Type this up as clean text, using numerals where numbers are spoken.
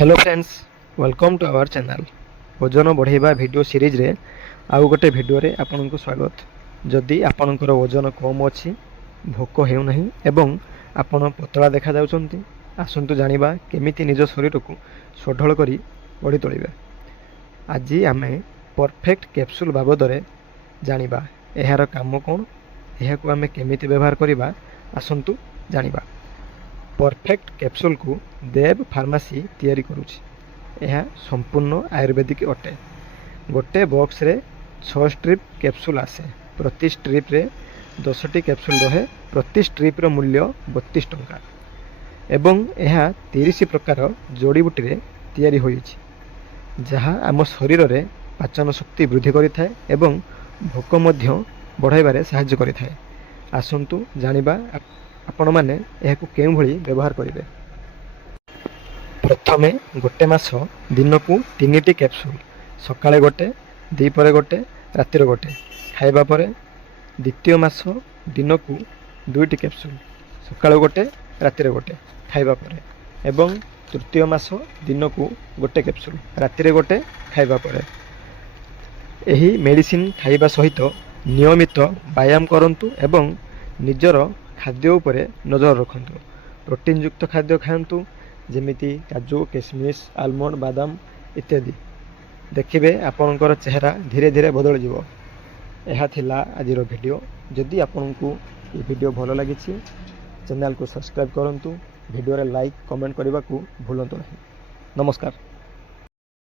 Hello friends, welcome to our channel ओजन बढ़ाइबा video series रे आउ गोटे वीडियो रे आपनको स्वागत। जदि आपणकर ओजन कम अच्छी भोक हेउ नहीं एवं आपण पतला देखा जाउछंती, आसंतु जानिबा केमिति निज शरीर को सढळ करी गढ़ी तोलिबा। आज आमे परफेक्ट कैप्सूल बाबद रे जानिबा एहार काम कोन, एहाकु आमे केमिति व्यवहार करिबा आसंतु जानिबा। परफेक्ट कैप्सूल को देव फार्मासी तैयारी करुछि। यह संपूर्ण आयुर्वेदिक अटे। गोटे बॉक्स रे 6 स्ट्रिप कैप्सूल आसे। प्रति स्ट्रिप रे 10टी कैप्सूल रहे। प्रति स्ट्रिप रो मूल्य 32 टंका एवं यह 30 प्रकार जड़ीबूटी रे तैयारी होइछि, जहाँ आम शरीर रे पाचन शक्ति वृद्धि करिथाए एवं भोक मध्य बढ़ाइबारे सहाय्य करिथाए। आसंतु जानिबा आपण माने एहाकु केउ भली व्यवहार करिवे। प्रथमे गोटे मास दिन को 3टी कैप्सूल, सकाळे गोटे, दीपरे गोटे, रातिर गोटे खाइबा परे। द्वितीय मास दिन को 2टी कैप्सूल, सकाळे गोटे, रातिर गोटे खाइबा परे। एवं तृतीय मास दिन को गोटे कैप्सूल, रातिर गोटे खाइबा परे। एही मेडिसिन खाइबा सहित नियमित व्यायाम करंतु एवं निजर खाद्य उपरे नजर रखंतु। प्रोटीन युक्त खाद्य खाआंतु, जेमिति काजू, किशमिश, आलमंड, बादाम इत्यादि। देखिबे आपनकर चेहरा धीरे धीरे बदल जिवो। एहा थिला आजिर वीडियो। जदि आपनकु ये वीडियो भलो लागिछि, चैनल को सब्सक्राइब करंतु। वीडियो रे लाइक कमेंट करबा को भूलंतु नहीं। नमस्कार।